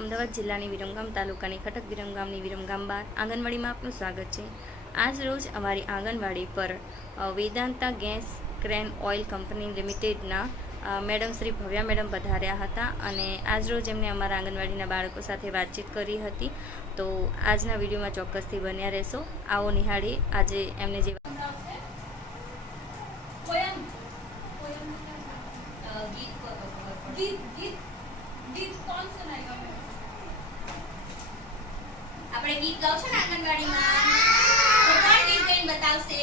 અમદાવાદ જિલ્લાની વિરમગામ તાલુકાની કટક વિરમગામની વિરમગામ બાર આંગણવાડીમાં આપનું સ્વાગત છે. આજ રોજ અમારી આંગણવાડી પર Vedanta gas Cairn oil company લિમિટેડના મેડમ શ્રી ભવ્યા મેડમ પધાર્યા હતા અને આજ રોજ એમને અમારા આંગણવાડીના બાળકો સાથે વાતચીત કરી હતી. તો આજના વિડીયોમાં ચોક્કસથી બન્યા રહેશો. આવો નિહાળી આજે એમને જે ગીત ગીત ગીત કોણ સુનાएगा મેમ આપણે ગીત ગાવશું ને આંગણવાડીમાં? તો કોણ ગીત ગાઈને બતાવશે